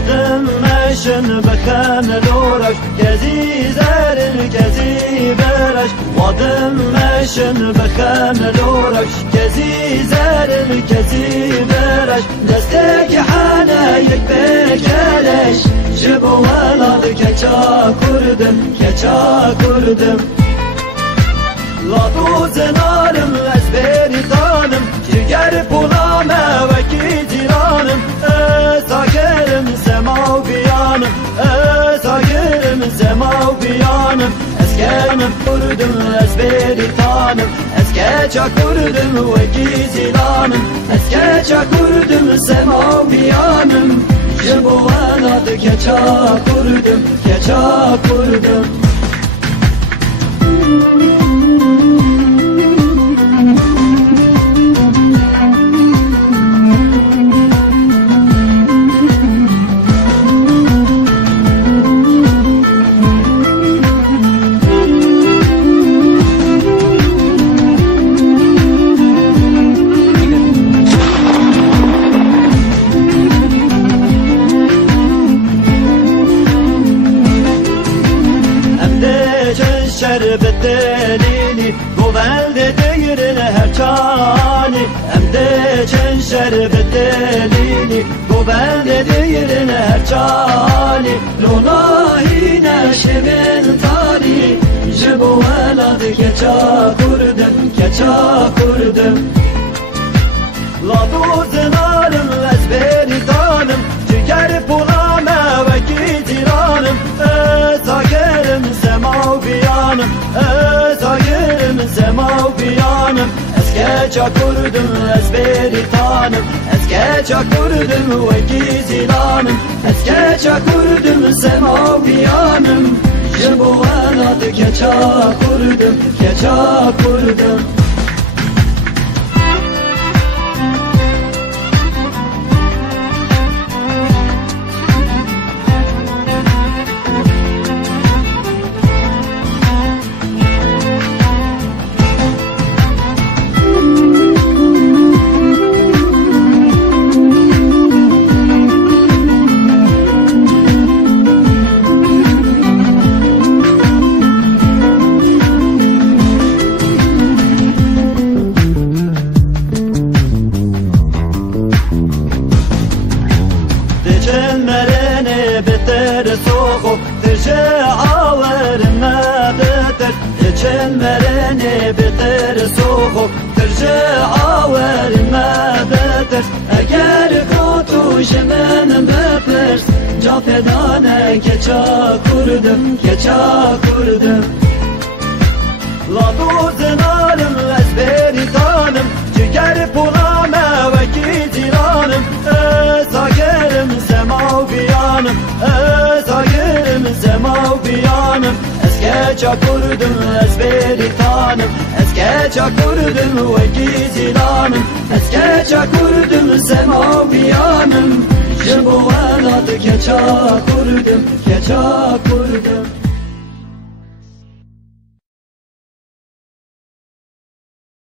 Vadım meşin bıkın loraş Gezi zerin gezi beraş Vadım meşin bıkın loraş Gezi zerin gezi beraş Destek hanayek bekeleş Jibu velad keça kurdum Latu zenarım ezberi tanım Ciger pulame veki ciranım Sagerim semav biyanım Sagerim semav biyanım Eskenim kurdum ezberi tanım Eskeça kurdum veki zilanım Eskeça kurdum semav biyanım Jibu velad keça kurdum şerbet delili Govelde değirine her çani Emde çen şerbet delili Govelde değirine her çani Lunahine şemin tali Jibu velad keça kurdum Ladu zenarım ezberi tanım Ciger pulame veki tiranım Sagerim semav biyanım Sagerim semav biyanım Eskeça kurdum ezberi tanım Eskeça kurdum veki zilanım Eskeça kurdum semav biyanım Jibu velad keça kurdum Soğuk tırcı ağırına beter İçenmereni biter soğuk tırcı ağırına beter Eğer kutuşumun bepers Cafedane keça kurdum Ladu zenarım ezberi tanım Ciger pulame veki ciranım Sagerim semav biyanım Sagerim semav biyanım Eskeça kurdum ezberi tanım Eskeça kurdum veki zilanım Eskeça kurdum semav biyanım Jibu velad keça kurdum